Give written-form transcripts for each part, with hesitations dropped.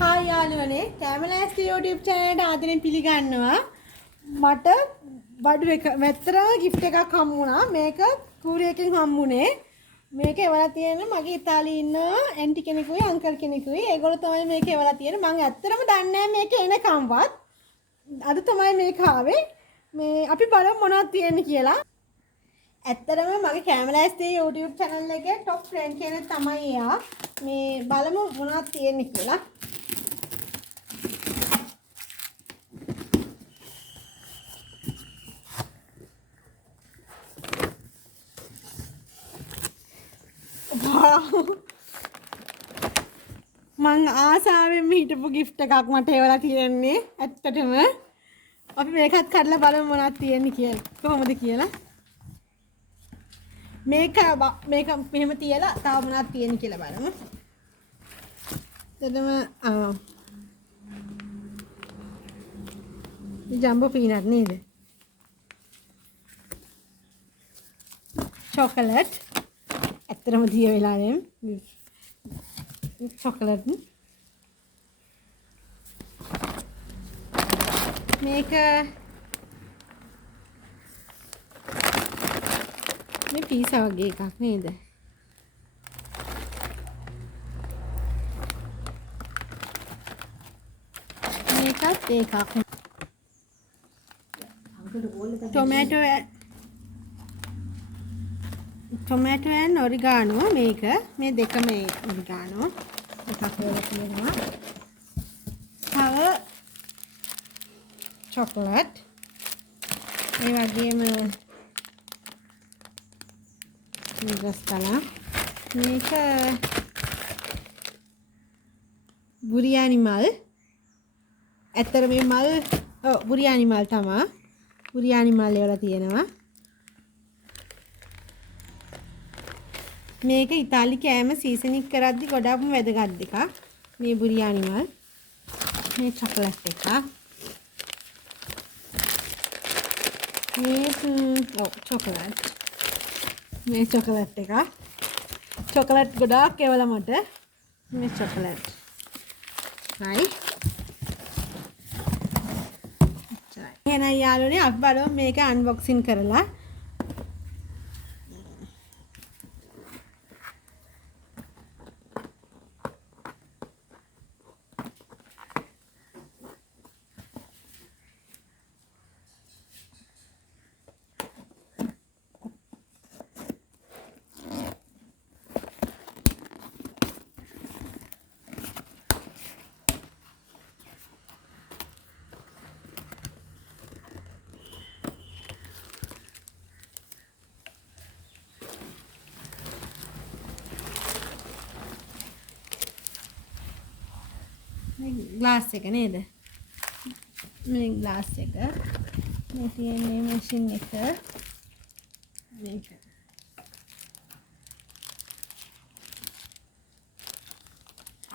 Hi යාළුවනේ කැමලෑස් YouTube channel එකට ආදරෙන් පිළිගන්නවා. මට බඩු එක මෙතරම් gift එකක් හම්බුණා. මේක කූරියකින් හම්බුනේ. මේක එවලා තියෙන්නේ මගේ ඉතාලියේ ඉන්න ඇන්ටි කෙනෙකුයි අංකල් කෙනෙකුයි. ඒගොල්ලෝ තමයි මේක එවලා තියෙන්නේ. මම ඇත්තටම දන්නේ නැහැ මේක එනකම්වත්. අද තමයි මේක ආවේ. මේ අපි බලමු මොනවද තියෙන්නේ කියලා. ඇත්තටම මගේ කැමලෑස් YouTube channel එකේ top friend කෙනෙක් තමයි එයා. මේ බලමු මොනවද තියෙන්නේ කියලා. මං ආසාවෙන්ම හිටපු gift එකක් මට එවලා තියෙන්නේ. ඇත්තටම අපි මේකත් කඩලා බලමු මොනවද තියෙන්නේ කියලා. කොහොමද කියලා. මේක මෙහෙම තියලා තව මොනවද තියෙන්නේ කියලා බලමු. එතනම ජම්බෝ පීනට් නේද? chocolate ඇත්තටම දිය වෙලාවෙම chocolate මේක මේ පීසා වගේ එකක් නේද? මේකත් එකක් tomato and oregano මේක මේ දෙකම oregano එකක් වල තියෙනවා. තව chocolate ඒ වගේම මේක බුරියානි මල්. ඇත්තට මේ මල් බුරියානි මල් තමයි. බුරියානි මල් වල තියෙනවා. මේක ඉතාලි කෑම සීසනින් කරද්දි ගොඩක්ම වැදගත් දෙකක්. මේ බුරියානි මල්. මේ චොකලට් එක. මේ චොකලට්. මේ චොකලට් එක. චොකලට් ගොඩාක් එවලා මට. මේ චොකලට්. right. එහෙනම් යාළුවනේ අපි බලමු මේක අන්බොක්සින් කරලා. glass එක නේද? මේ glass එක. මේ තියෙන්නේ machine එක. මේක.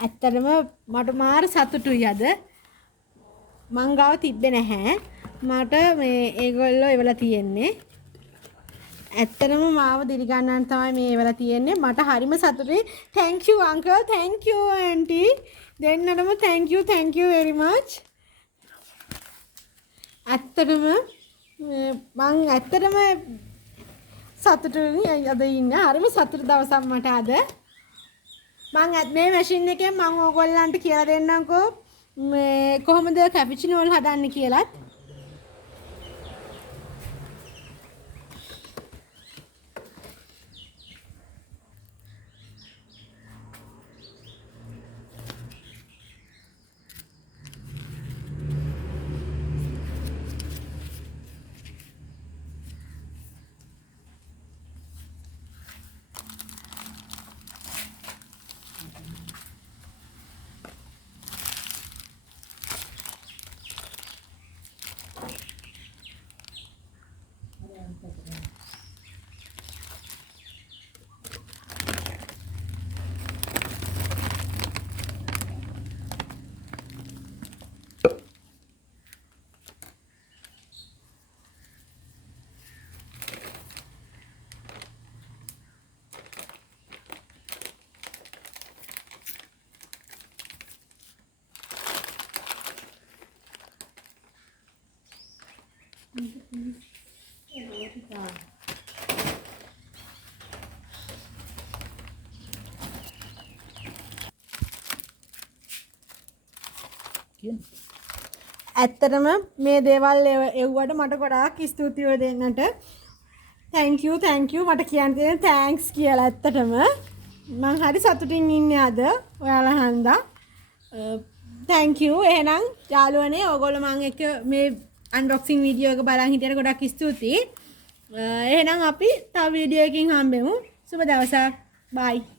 ඇත්තටම මට මාර සතුටුයි අද. මං ගාව තිබ්බේ නැහැ. මට මේ ඒගොල්ලෝ එවලා තියෙන්නේ. ඇත්තටම මාව දිරි ගන්නන්න තමයි මේ එවලා තියෙන්නේ. මට හරිම සතුටුයි. thank you uncle, thank you aunty. දෙන්නටම thank you very much. ඇත්තටම මං ඇත්තටම සතුටුයි අද ඉන්නේ. හරිම සතුටු දවසක් මට අද. මං මේ මැෂින් එකෙන් මං ඕගොල්ලන්ට කියලා දෙන්නම්කෝ මේ කොහොමද කැපිචිනෝ වල හදන්නේ කියලාත්. ඇත්තටම මේ දේවල් එව්වට මට ගොඩාක් ස්තුතියි ඔය දෙන්නට. thank you මට කියන්න තියෙන thanks කියලා ඇත්තටම මං හරි සතුටින් ඉන්නේ අද ඔයාලා හන්දා. thank you. එහෙනම් යාළුවනේ ඔයගොල්ලෝ මං එක්ක මේ unboxing වීඩියෝ එක බලන් හිටියට ගොඩක් ස්තුතියි. එහෙනම් අපි තව වීඩියෝ එකකින් හම්බෙමු. සුබ දවසක්. bye.